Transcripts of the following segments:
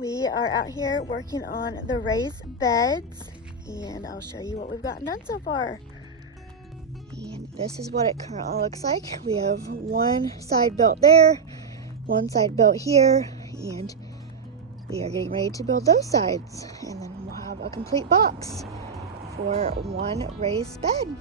We are out here working on the raised beds, and I'll show you what we've gotten done so far. And this is what it currently looks like. We have one side built there, one side built here, and we are getting ready to build those sides. And then we'll have a complete box for one raised bed.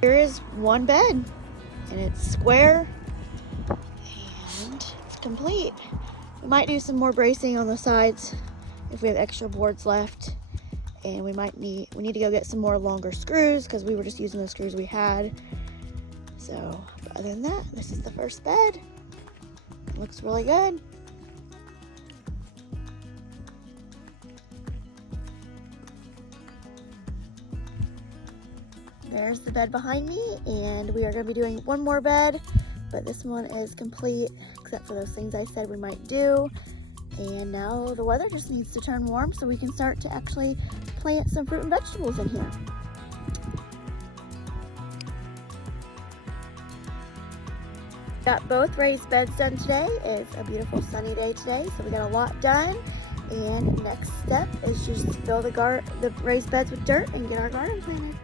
Here is one bed, and it's square, and it's complete. We might do some more bracing on the sides if we have extra boards left, and we need to go get some more longer screws because we were just using the screws we had. So, but other than that, this is the first bed. It looks really good. There's the bed behind me, and we are going to be doing one more bed, but this one is complete except for those things I said we might do. And now the weather just needs to turn warm so we can start to actually plant some fruit and vegetables in here. Got both raised beds done today. It's a beautiful sunny day today, so we got a lot done. And next step is just fill the raised beds with dirt and get our garden planted.